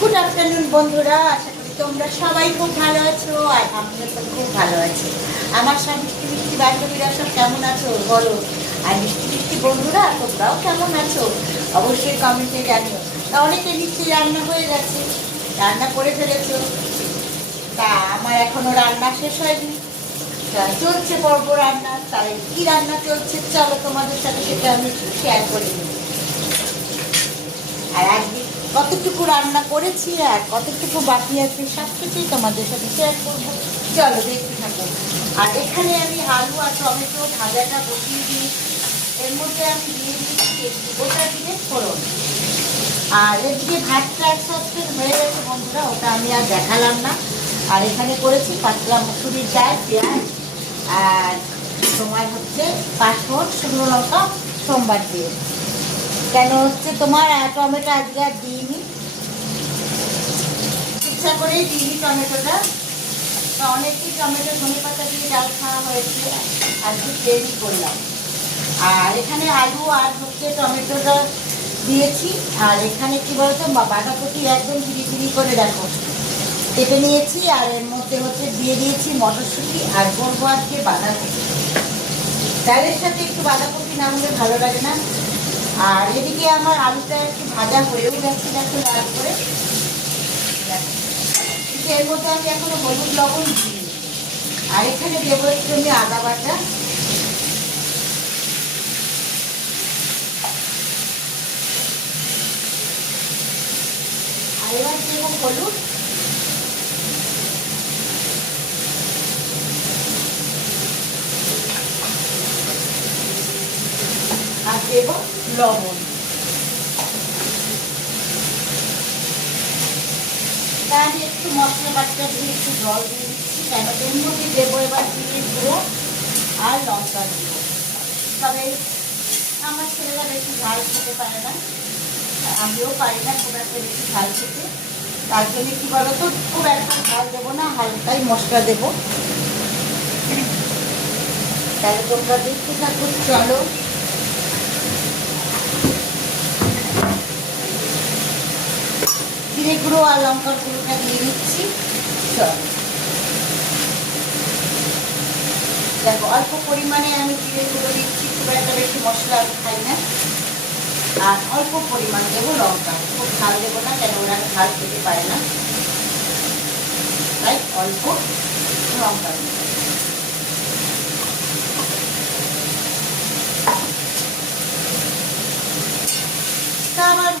Good afternoon বন্ধুরা, আশা করি তোমরা সবাই খুব ভালো আছো আর আমিও তো খুব ভালো আছি। আমার সব মিষ্টি মিষ্টি বান্ধবীরা সব কেমন আছো বলো, আর মিষ্টি মিষ্টি বন্ধুরা তোমরাও কেমন আছো অবশ্যই কমেন্টে জানিও। তা অনেকে নিশ্চয়ই রান্না হয়ে গেছে, রান্না করে ফেলেছো। তা আমার এখনো রান্না শেষ হয়নি, তা চলছে পর্ব রান্না। তাই কি রান্না চলছে চলো তোমাদের সাথে সেটা আমি শেয়ার করে দিই। আর আজকে কতটুকু রান্না করেছি আর কতটুকু বাকি আছে সব কিছুই তোমাদের সাথে শেয়ার করবো। চলো দেখতে থাকো। আর এখানে আমি আলু আর টমেটো ভাজাটা বসিয়ে দিই। এর মধ্যে আমি দিয়ে দিচ্ছি গোটা দিয়ে ফোড়ন। আর এদিকে ভাতটা সবচেয়ে হয়ে গেছে বন্ধুরা, ওটা আমি আর দেখালাম না। আর এখানে করেছি পাতলা মুসুরির ডাল, পেঁয়াজ আর তোমার হচ্ছে পাঁচফোড়ন, শুকনো লঙ্কা সোমবার দিয়ে। কেন হচ্ছে তোমার টমেটো আজকে আর দিইনি, ইচ্ছা করেই দিইনি টমেটোটা। তো অনেকই টমেটো ধনে পাতা দিয়ে ডাল খাওয়া হয়েছে, আজকে প্লেনই করলাম। আর এখানে আলু আর হচ্ছে টমেটোটা দিয়েছি। আর এখানে কি বলতো বাঁধাকপি একদম ঝিরি ঝিরি করে দেখো কেটে নিয়েছি। আর এর মধ্যে হচ্ছে দিয়ে দিয়েছি মটরশুঁটি আর করবো আজকে বাঁধাকপি। ডালের সাথে একটু বাঁধাকপি না হলে ভালো লাগে না। আর এদিকে আমার আলুটা একটু ভাজা হয়েও গেছে দেখো লাল করে। এর মধ্যে আমি এখনো হলুদ লবণ দিই। আর এখানে দেবো একটু আমি আদা বাটা। আর এবার দেবো হলুদ। আর দেবো লবণ। আমি একটু মশলা বাটা দিয়ে একটু জল দিয়ে দিচ্ছি, কেন এর মধ্যে দেবো এবার জিরে গুঁড়ো আর লঙ্কা গুঁড়ো। তবে আমার ছেলেরা বেশি ঝাল খেতে পারে না, আমিও পারি না খুব একটা বেশি ঝাল খেতে। তার জন্য কী বলো তো খুব একটা ঝাল দেবো না, হালকাই মশলা দেবো। তাহলে তোমরা দেখতে থাকো। চলো জিরে গুঁড়ো আর লঙ্কার গুঁড়োটা দিয়ে দিচ্ছি। চলো দেখো অল্প পরিমাণে আমি জিরে গুঁড়ো দিচ্ছি, খুব একটা বেশি মশলা আমি খাই না। আর অল্প পরিমাণ দেবো লঙ্কা, খুব ঝাল দেবো না, কেন ওরা ঝাল খেতে পারে না, তাই অল্প লঙ্কা দেবো। তা আমার